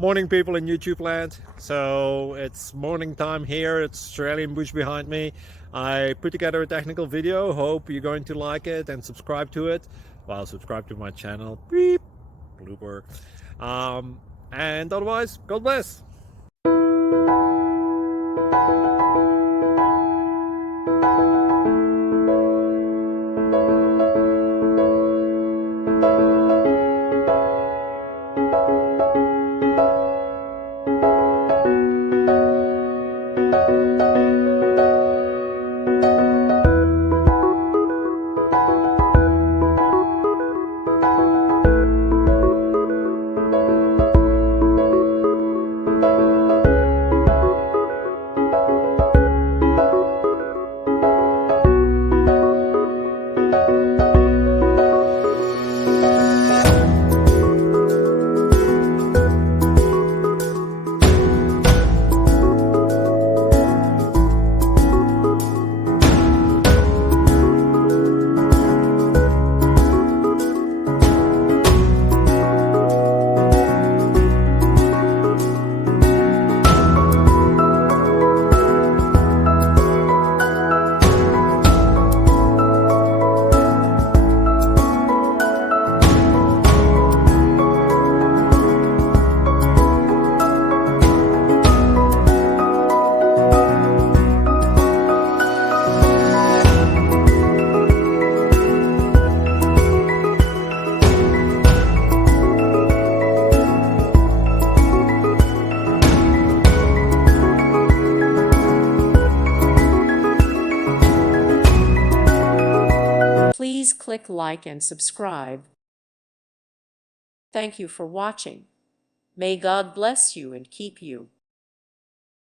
Morning, people in YouTube land. So it's morning time here. It's Australian bush behind me. I put together a technical video. Hope you're going to like it and subscribe to it. Well, subscribe to my channel. Beep, blooper. And otherwise, God bless. Please click like and subscribe. Thank you for watching. May God bless you and keep you.